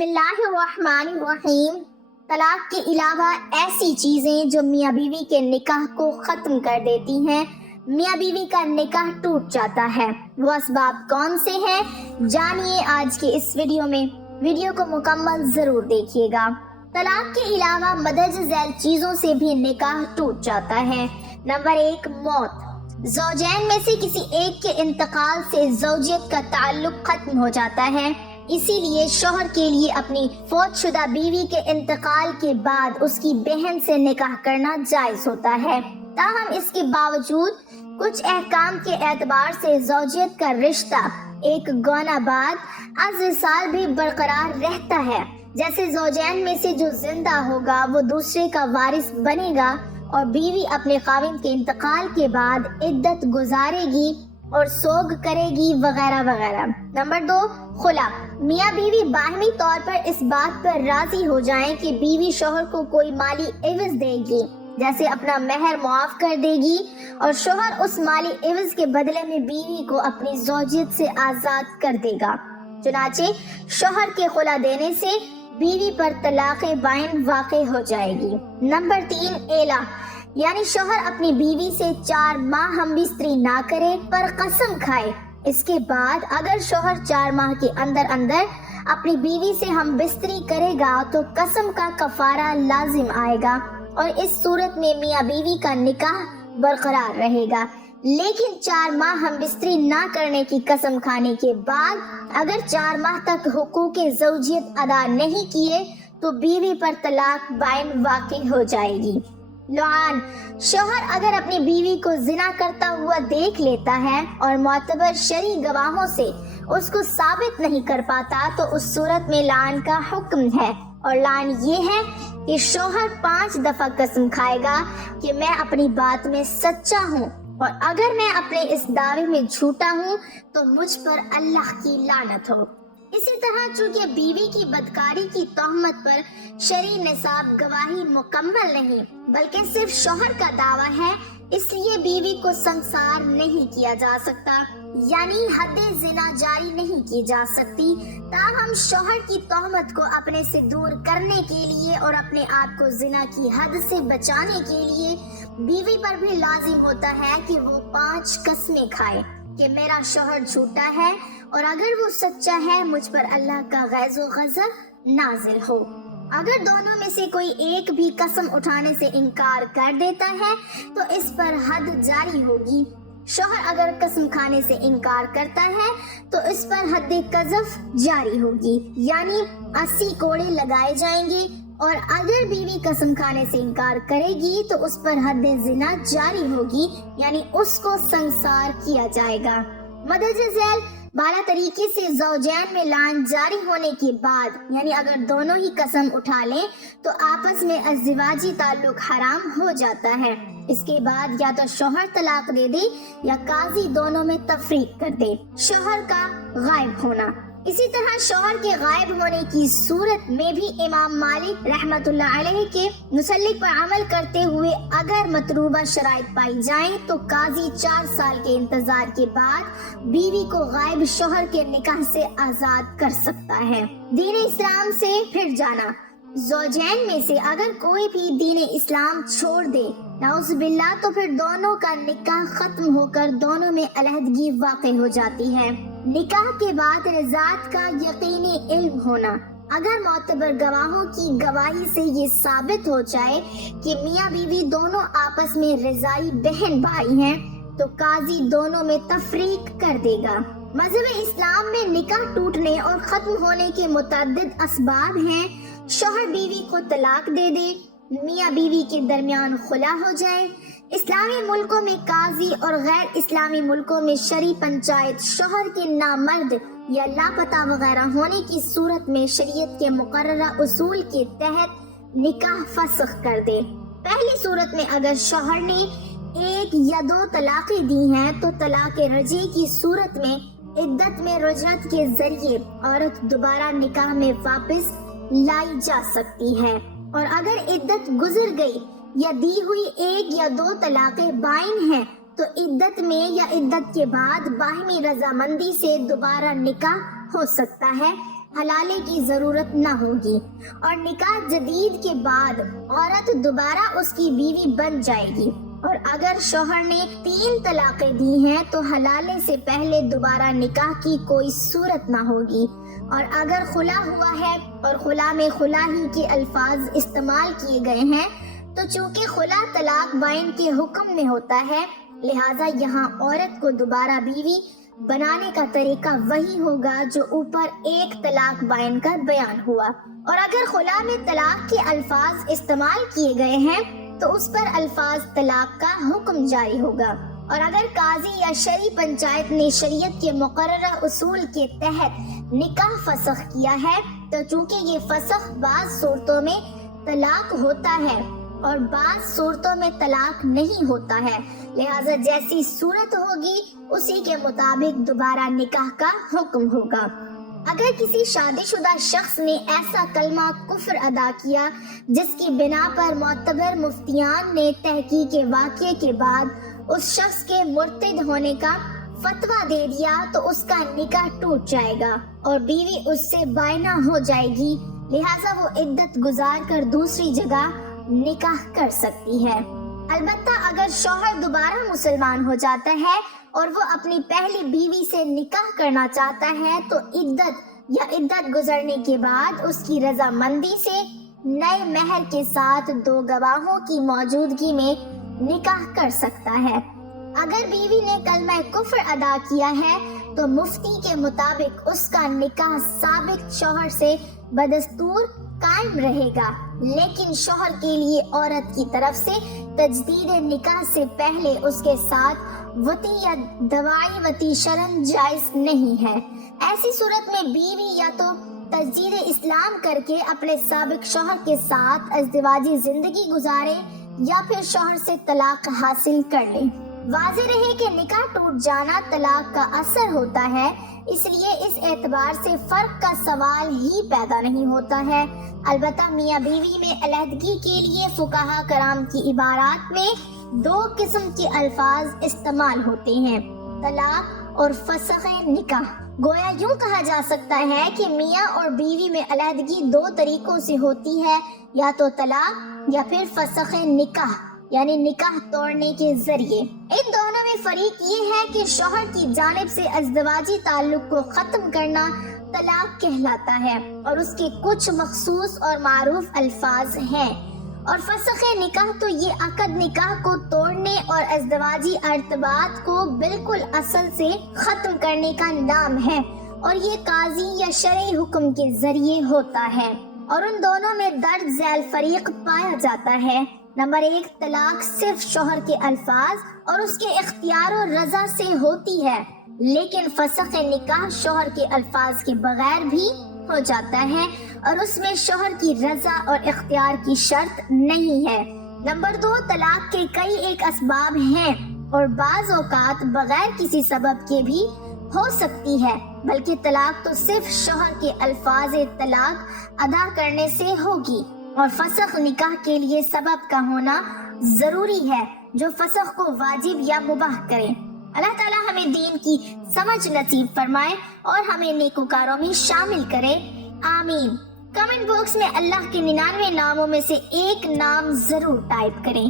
बिस्मिल्लाहिर्रहमानिर्रहीम। तलाक के अलावा ऐसी चीजें जो मियाँ बीवी के निकाह को खत्म कर देती हैं, मियाँ बीवी का निकाह टूट जाता है, वो असबाब कौन से हैं, जानिए आज के इस वीडियो में। वीडियो को मुकम्मल जरूर देखिएगा। तलाक के अलावा मदरज झैल चीजों से भी निकाह टूट जाता है। नंबर 1, मौत। ज़ौजैन में से किसी एक के इंतकाल से ज़ौजियत का ताल्लुक खत्म हो जाता है, इसीलिए शौहर के लिए अपनी फौतशुदा बीवी के इंतकाल के बाद उसकी बहन से निकाह करना जायज होता है। ताहम इसके बावजूद कुछ अहकाम के एतबार से ज़ौजियत का रिश्ता एक गौना बाद अज़ साल भी बरकरार रहता है। जैसे ज़ौजैन में से जो जिंदा होगा वो दूसरे का वारिस बनेगा और बीवी अपने खाविंद के इंतकाल के बाद इद्दत गुजारेगी और सोग करेगी वगैरह वगैरह। नंबर 2, खुला। मियाँ बीवी बाहमी तौर पर इस बात पर राजी हो जाएं कि बीवी शौहर को कोई माली एवज देगी, जैसे अपना मेहर मुआफ कर देगी, और शौहर उस माली एवज के बदले में बीवी को अपनी ज़ौजियत से आजाद कर देगा। चुनाचे शौहर के खुला देने से बीवी पर तलाक़े बाइन वाक़े हो जाएगी। नंबर 3, एला, यानी शौहर अपनी बीवी से 4 माह हम बिस्तरी ना करे पर कसम खाए। इसके बाद अगर शौहर 4 माह के अंदर अंदर अपनी बीवी से हम बिस्तरी करेगा तो कसम का कफारा लाजिम आएगा और इस सूरत में मियाँ बीवी का निकाह बरकरार रहेगा। लेकिन 4 माह हम बिस्तरी ना करने की कसम खाने के बाद अगर 4 माह तक हुकूके ज़ौजियत अदा नहीं किए तो बीवी पर तलाक बाइन वाक़ई हो जाएगी। लआन, शौहर अगर अपनी बीवी को जिना करता हुआ देख लेता है और मोतबर शरई गवाहों से उसको साबित नहीं कर पाता तो उस सूरत में लान का हुक्म है, और लान ये है कि शौहर 5 दफा कसम खाएगा कि मैं अपनी बात में सच्चा हूँ और अगर मैं अपने इस दावे में झूठा हूँ तो मुझ पर अल्लाह की लानत हो। इसी तरह चूंकि बीवी की बदकारी की तोहमत पर शरई निसाब गवाही मुकम्मल नहीं बल्कि सिर्फ शौहर का दावा है, इसलिए बीवी को संसार नहीं किया जा सकता, यानी हद्दे जिना जारी नहीं की जा सकती। ताहम शौहर की तोहमत को अपने से दूर करने के लिए और अपने आप को जिना की हद से बचाने के लिए बीवी पर भी लाजिम होता है कि वो 5 कस्में खाए कि मेरा शौहर झूठा है और अगर वो सच्चा है मुझ पर अल्लाह का गैज़ो गज़ब नाजिल हो। अगर दोनों में से कोई एक भी कसम उठाने से इनकार कर देता है तो इस पर हद जारी होगी। शौहर अगर कसम खाने से इनकार करता है तो इस पर हद कज़फ जारी होगी, यानी 80 कोड़े लगाए जाएंगे, और अगर बीवी कसम खाने से इनकार करेगी तो उस पर हद जिना जारी होगी, यानी उसको संसार किया जाएगा। मदरज झैल बाला तरीके से ज़ौजैन में लान जारी होने के बाद, यानी अगर दोनों ही कसम उठा लें तो आपस में अज़्ज़िवाजी ताल्लुक हराम हो जाता है। इसके बाद या तो शौहर तलाक दे दे या काजी दोनों में तफरीक कर दे। शौहर का गायब होना, इसी तरह शौहर के गायब होने की सूरत में भी इमाम मालिक रहमतुल्लाह अलैह के मुसल्लिक पर अमल करते हुए अगर मतलूबा शराइत पाई जाएं तो काजी 4 साल के इंतजार के बाद बीवी को गायब शौहर के निकाह से आजाद कर सकता है। दीन इस्लाम से फिर जाना, ज़ौजैन में से अगर कोई भी दीन इस्लाम छोड़ दे नाउज़ुबिल्लाह तो फिर दोनों का निकाह खत्म होकर दोनों में अलहदगी वाक़ई हो जाती है। निकाह के बाद रज़ात का यकीनी इल्म होना, अगर मोतबर गवाहों की गवाही से ये साबित हो जाए कि मियाँ बीवी दोनों आपस में रज़ाई बहन भाई हैं तो काजी दोनों में तफरीक कर देगा। मज़हब इस्लाम में निकाह टूटने और खत्म होने के मुतअद्दिद असबाब हैं। शौहर बीवी को तलाक दे दे, मियाँ बीवी के दरमियान खुला हो जाए। इस्लामी मुल्कों में काजी और गैर इस्लामी मुल्कों में शरई पंचायत शौहर के नामर्द या लापता वगैरह होने की सूरत में शरीयत के मुकर्ररा उसूल के तहत निकाह फस्ख कर दे। पहली सूरत में अगर शौहर ने 1 या 2 तलाक़ें दी हैं तो तलाक़े रजी की सूरत में इद्दत में रुजअत के जरिए औरत दोबारा निकाह में वापस लाई जा सकती है, और अगर इद्दत गुजर गई या दी हुई 1 या 2 तलाक़ें बाइन हैं तो इद्दत में या इद्दत के बाद बाहिमी रजामंदी से दोबारा निकाह हो सकता है। حلالے کی ضرورت نہ ہوگی، اور نکاح جدید کے بعد عورت دوبارہ اس کی بیوی بن جائے گی، اور اگر شوہر نے 3 طلاقیں دی ہیں تو حلالے سے پہلے دوبارہ نکاح کی کوئی صورت نہ ہوگی، اور اگر خلا ہوا ہے اور خلا میں خلا ہی کے الفاظ استعمال کیے گئے ہیں تو چونکہ خلا طلاق بائن کے حکم میں ہوتا ہے، لہٰذا یہاں عورت کو دوبارہ بیوی بنانے کا طریقہ وہی ہوگا جو اوپر 1 طلاق بائن کا بیان ہوا، اور اگر خلا میں طلاق کے الفاظ استعمال کیے گئے ہیں تو اس پر الفاظ طلاق کا حکم جاری ہوگا، اور اگر قاضی یا شرعی پنچایت نے شریعت کے مقررہ اصول کے تحت نکاح فسخ کیا ہے تو چونکہ یہ فسخ بعض صورتوں میں طلاق ہوتا ہے اور بعض صورتوں میں طلاق نہیں ہوتا ہے، لہٰذا جیسی صورت ہوگی اسی کے مطابق دوبارہ نکاح کا حکم ہوگا۔ اگر کسی شادی شدہ شخص نے ایسا کلمہ کفر ادا کیا جس کی بنا پر معتبر مفتیان نے تحقیق واقعے کے بعد اس شخص کے مرتد ہونے کا فتویٰ دے دیا تو اس کا نکاح ٹوٹ جائے گا اور بیوی اس سے بائنا ہو جائے گی، لہٰذا وہ عدت گزار کر دوسری جگہ نکاح کر سکتی ہے۔ البتہ اگر شوہر دوبارہ مسلمان ہو جاتا ہے اور وہ اپنی پہلی بیوی سے نکاح کرنا چاہتا ہے تو عدت گزرنے کے بعد اس کی رضامندی سے نئے مہر کے ساتھ 2 گواہوں کی موجودگی میں نکاح کر سکتا ہے۔ اگر بیوی نے کلمہ کفر ادا کیا ہے تو مفتی کے مطابق اس کا نکاح سابق شوہر سے بدستور قائم رہے گا، لیکن شوہر کے لیے عورت کی طرف سے تجدید نکاح سے پہلے اس کے ساتھ وطی یا دوائی وطی شرعن جائز نہیں ہے۔ ایسی صورت میں بیوی یا تو تجدید اسلام کر کے اپنے سابق شوہر کے ساتھ ازدواجی زندگی گزارے یا پھر شوہر سے طلاق حاصل کر لے۔ واضح رہے کہ نکاح ٹوٹ جانا طلاق کا اثر ہوتا ہے، اس لیے اس اعتبار سے فرق کا سوال ہی پیدا نہیں ہوتا ہے۔ البتہ میاں بیوی میں علیحدگی کے لیے فقہا کرام کی عبارات میں 2 قسم کے الفاظ استعمال ہوتے ہیں، طلاق اور فسخ نکاح۔ گویا یوں کہا جا سکتا ہے کہ میاں اور بیوی میں علیحدگی 2 طریقوں سے ہوتی ہے، یا تو طلاق یا پھر فسخ نکاح یعنی نکاح توڑنے کے ذریعے۔ ان دونوں میں فرق یہ ہے کہ شوہر کی جانب سے ازدواجی تعلق کو ختم کرنا طلاق کہلاتا ہے اور اس کے کچھ مخصوص اور معروف الفاظ ہیں، اور فسخ نکاح تو یہ عقد نکاح کو توڑنے اور ازدواجی ارتباط کو بالکل اصل سے ختم کرنے کا نام ہے، اور یہ قاضی یا شرعی حکم کے ذریعے ہوتا ہے، اور ان دونوں میں درج ذیل فریق پایا جاتا ہے۔ نمبر 1، طلاق صرف شوہر کے الفاظ اور اس کے اختیار و رضا سے ہوتی ہے، لیکن فسخ نکاح شوہر کے الفاظ کے بغیر بھی ہو جاتا ہے اور اس میں شوہر کی رضا اور اختیار کی شرط نہیں ہے۔ نمبر 2، طلاق کے کئی ایک اسباب ہیں اور بعض اوقات بغیر کسی سبب کے بھی ہو سکتی ہے، بلکہ طلاق تو صرف شوہر کے الفاظ طلاق ادا کرنے سے ہوگی، اور فسخ نکاح کے لیے سبب کا ہونا ضروری ہے جو فسخ کو واجب یا مباح کرے۔ اللہ تعالیٰ ہمیں دین کی سمجھ نصیب فرمائے اور ہمیں نیکوکاروں میں شامل کرے، آمین۔ کمنٹ باکس میں اللہ کے 99 ناموں میں سے ایک نام ضرور ٹائپ کریں۔